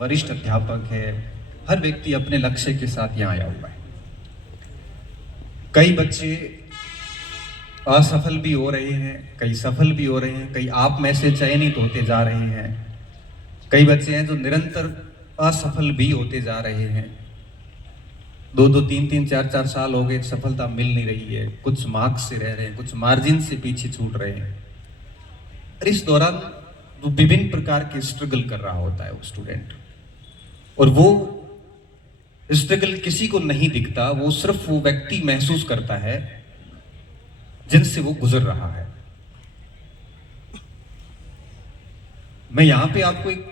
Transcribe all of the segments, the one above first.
वरिष्ठ अध्यापक है, हर व्यक्ति अपने लक्ष्य के साथ यहाँ आया हुआ है। कई बच्चे असफल भी हो रहे हैं, कई सफल भी हो रहे हैं, कई आप में से चयनित होते जा रहे हैं। कई बच्चे हैं जो निरंतर असफल भी होते जा रहे हैं। 2-2, 3-3, 4-4 साल हो गए, सफलता मिल नहीं रही है। कुछ मार्क्स से रह रहे हैं, कुछ मार्जिन से पीछे छूट रहे हैं। और इस दौरान वो विभिन्न प्रकार के स्ट्रगल कर रहा होता है वो स्टूडेंट, और वो स्ट्रगल किसी को नहीं दिखता, वो सिर्फ वो व्यक्ति महसूस करता है जिनसे वो गुजर रहा है। मैं यहां पे आपको एक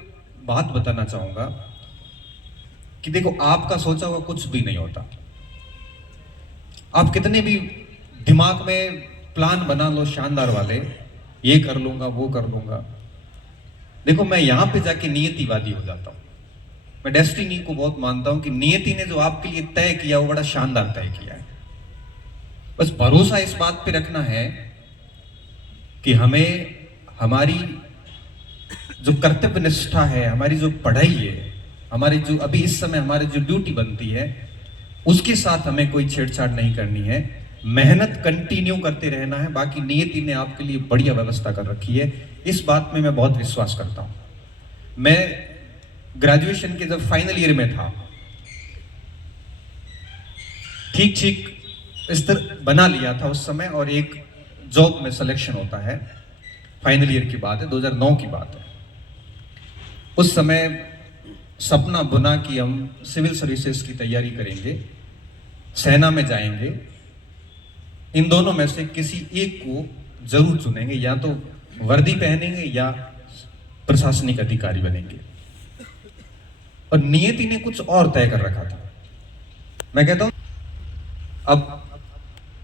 बात बताना चाहूंगा कि देखो, आपका सोचा हुआ कुछ भी नहीं होता। आप कितने भी दिमाग में प्लान बना लो शानदार वाले, ये कर लूंगा वो कर लूंगा, देखो मैं यहां पे जाके नियतिवादी हो जाता हूं। मैं डेस्टिनी को बहुत मानता हूं कि नियति ने जो आपके लिए तय किया वो बड़ा शानदार तय किया है। बस भरोसा इस बात पे रखना है कि हमें हमारी जो कर्तव्य निष्ठा है, हमारी जो पढ़ाई है, हमारी जो अभी इस समय हमारी जो ड्यूटी बनती है, उसके साथ हमें कोई छेड़छाड़ नहीं करनी है। मेहनत कंटिन्यू करते रहना है। बाकी नियति ने आपके लिए बढ़िया व्यवस्था कर रखी है, इस बात में मैं बहुत विश्वास करता हूं। मैं ग्रेजुएशन के जब फाइनल ईयर में था, ठीक ठीक स्तर बना लिया था उस समय, और एक जॉब में सिलेक्शन होता है। फाइनल ईयर की बात है, 2009 की बात है। उस समय सपना बुना कि हम सिविल सर्विसेज की तैयारी करेंगे, सेना में जाएंगे। इन दोनों में से किसी एक को जरूर चुनेंगे, या तो वर्दी पहनेंगे या प्रशासनिक अधिकारी बनेंगे। और नियति ने कुछ और तय कर रखा था। मैं कहता हूं, अब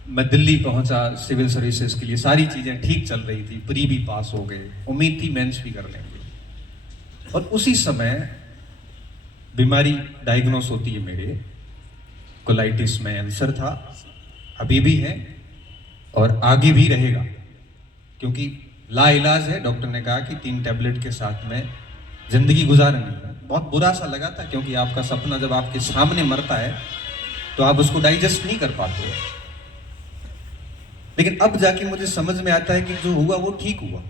मैं दिल्ली पहुंचा सिविल सर्विसेज के लिए, सारी चीजें ठीक चल रही थी, प्री भी पास हो गए, उम्मीद थी मेंस भी कर लेंगे। और उसी समय बीमारी डायग्नोस होती है मेरे, कोलाइटिस में अल्सर था, अभी भी है और आगे भी रहेगा, क्योंकि लाइलाज है। डॉक्टर ने कहा कि 3 टैबलेट के साथ में जिंदगी गुजारनी है। बहुत बुरा सा लगा था, क्योंकि आपका सपना जब आपके सामने मरता है तो आप उसको डाइजेस्ट नहीं कर पाते हो। लेकिन अब जाके मुझे समझ में आता है कि जो हुआ वो ठीक हुआ।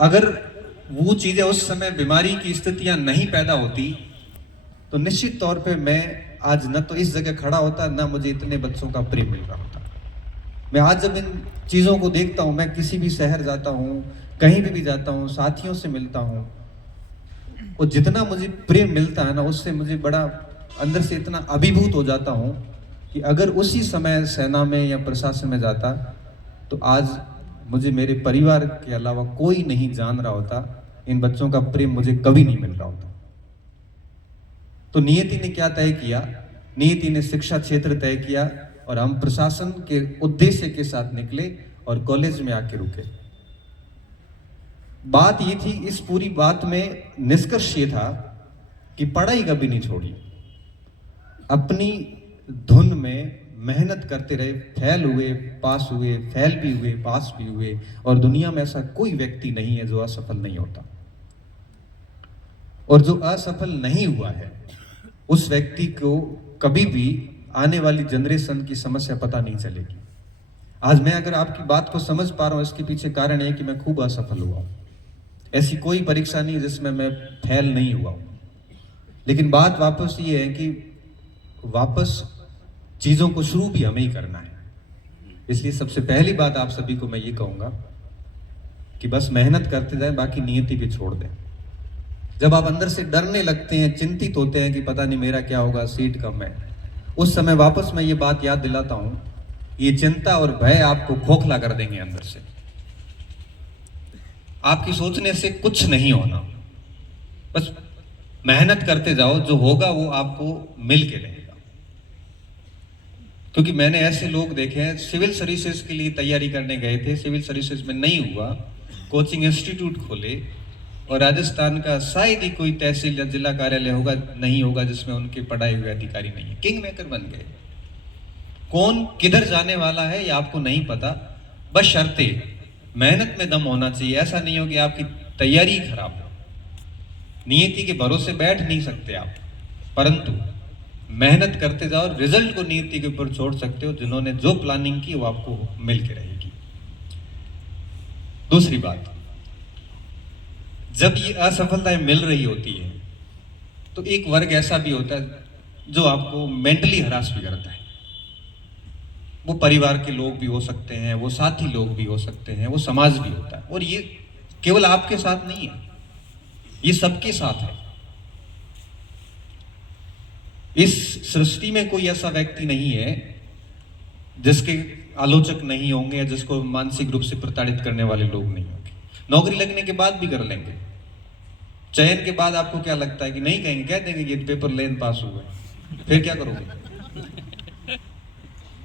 अगर वो चीजें उस समय, बीमारी की स्थितियां नहीं पैदा होती, तो निश्चित तौर पे मैं आज न तो इस जगह खड़ा होता, ना मुझे इतने बच्चों का प्रेम मिल रहा होता। मैं आज जब इन चीजों को देखता हूं, मैं किसी भी शहर जाता हूं, कहीं भी जाता हूं, साथियों से मिलता हूं, और जितना मुझे प्रेम मिलता है ना, उससे मुझे बड़ा अंदर से इतना अभिभूत हो जाता हूं कि अगर उसी समय सेना में या प्रशासन में जाता, तो आज मुझे मेरे परिवार के अलावा कोई नहीं जान रहा होता, इन बच्चों का प्रेम मुझे कभी नहीं मिल रहा होता। तो नियति ने क्या तय किया? नियति ने शिक्षा क्षेत्र तय किया, और हम प्रशासन के उद्देश्य के साथ निकले और कॉलेज में आके रुके। बात ये थी, इस पूरी बात में निष्कर्ष ये था कि पढ़ाई कभी नहीं छोड़ी, अपनी धुन में मेहनत करते रहे। फेल हुए, पास हुए, फेल भी हुए, पास भी हुए, और दुनिया में ऐसा कोई व्यक्ति नहीं है जो असफल नहीं होता। और जो असफल नहीं हुआ है, उस व्यक्ति को कभी भी आने वाली जनरेशन की समस्या पता नहीं चलेगी। आज मैं अगर आपकी बात को समझ पा रहा हूं, इसके पीछे कारण है कि मैं खूब असफल हुआ हूं। ऐसी कोई परीक्षा नहीं जिसमें मैं फेल नहीं हुआ हूं। लेकिन बात वापस ये है कि वापस चीजों को शुरू भी हमें ही करना है। इसलिए सबसे पहली बात आप सभी को मैं ये कहूंगा कि बस मेहनत करते जाएं, बाकी नियति भी छोड़ दें। जब आप अंदर से डरने लगते हैं, चिंतित होते हैं कि पता नहीं मेरा क्या होगा, सीट कम है, उस समय वापस मैं ये बात याद दिलाता हूं, ये चिंता और भय आपको खोखला कर देंगे अंदर से। आपकी सोचने से कुछ नहीं होना, बस मेहनत करते जाओ, जो होगा वो आपको मिल के रहेगा। क्योंकि मैंने ऐसे लोग देखे हैं, सिविल सर्विसेज के लिए तैयारी करने गए थे, सिविल सर्विसेज में नहीं हुआ, कोचिंग इंस्टीट्यूट खोले, और राजस्थान का शायद ही कोई तहसील या जिला कार्यालय होगा, नहीं होगा, जिसमें उनके पढ़ाए हुए अधिकारी नहीं है, किंग मेकर बन गए। कौन किधर जाने वाला है ये आपको नहीं पता, बस शर्ते मेहनत में दम होना चाहिए। ऐसा नहीं हो कि आपकी तैयारी खराब हो। नियति के भरोसे बैठ नहीं सकते आप, परंतु मेहनत करते जाओ, रिजल्ट को नियति के ऊपर छोड़ सकते हो। जिन्होंने जो प्लानिंग की वो आपको मिल के रहेगी। दूसरी बात, जब ये असफलताएं मिल रही होती है तो एक वर्ग ऐसा भी होता है जो आपको मेंटली हरास भी करता है। वो परिवार के लोग भी हो सकते हैं, वो साथी लोग भी हो सकते हैं, वो समाज भी होता है। और ये केवल आपके साथ नहीं है, ये सबके साथ है। इस सृष्टि में कोई ऐसा व्यक्ति नहीं है जिसके आलोचक नहीं होंगे या जिसको मानसिक रूप से प्रताड़ित करने वाले लोग नहीं होंगे। नौकरी लगने के बाद भी कर लेंगे, चयन के बाद आपको क्या लगता है कि नहीं कहेंगे, कह देंगे कि पेपर लेन पास हुआ है, फिर क्या करोगे?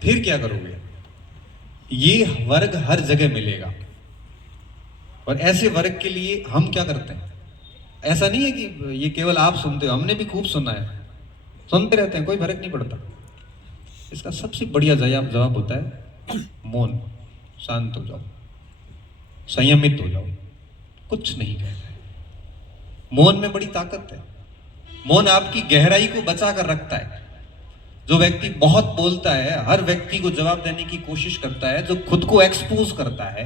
फिर क्या करोगे? ये वर्ग हर जगह मिलेगा। और ऐसे वर्ग के लिए हम क्या करते हैं? ऐसा नहीं है कि ये केवल आप सुनते हो, हमने भी खूब सुना है, सुनते रहते हैं, कोई फर्क नहीं पड़ता। इसका सबसे बढ़िया जवाब होता है मौन। शांत हो जाओ, संयमित हो जाओ, कुछ नहीं कहना है। मौन में बड़ी ताकत है। मौन आपकी गहराई को बचा कर रखता है। जो व्यक्ति बहुत बोलता है, हर व्यक्ति को जवाब देने की कोशिश करता है, जो खुद को एक्सपोज करता है,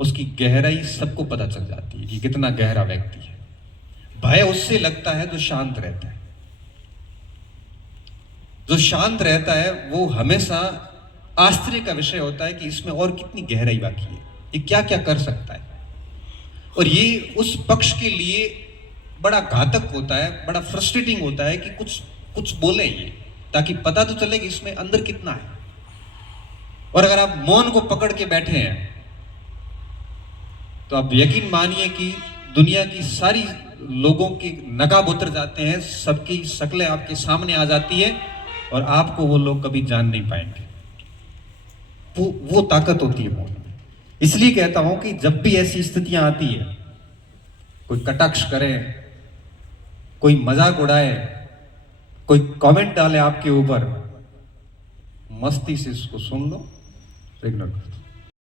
उसकी गहराई सबको पता चल जाती है कि कितना गहरा व्यक्ति है। भय उससे लगता है जो शांत रहता है। जो शांत रहता है वो हमेशा आश्चर्य का विषय होता है कि इसमें और कितनी गहराई बाकी है, ये क्या क्या कर सकता है। और ये उस पक्ष के लिए बड़ा घातक होता है, बड़ा फ्रस्ट्रेटिंग होता है कि कुछ बोले ये, ताकि पता तो चले कि इसमें अंदर कितना है। और अगर आप मौन को पकड़ के बैठे हैं तो आप यकीन मानिए कि दुनिया की सारी लोगों के नकाब उतर जाते हैं, सबकी शक्लें आपके सामने आ जाती है और आपको वो लोग कभी जान नहीं पाएंगे। वो ताकत होती है मौन में। इसलिए कहता हूं कि जब भी ऐसी स्थितियां आती है, कोई कटाक्ष करे, कोई मजाक उड़ाए, कोई कमेंट डाले आपके ऊपर, मस्ती से इसको सुन लो, इग्नोर कर दो।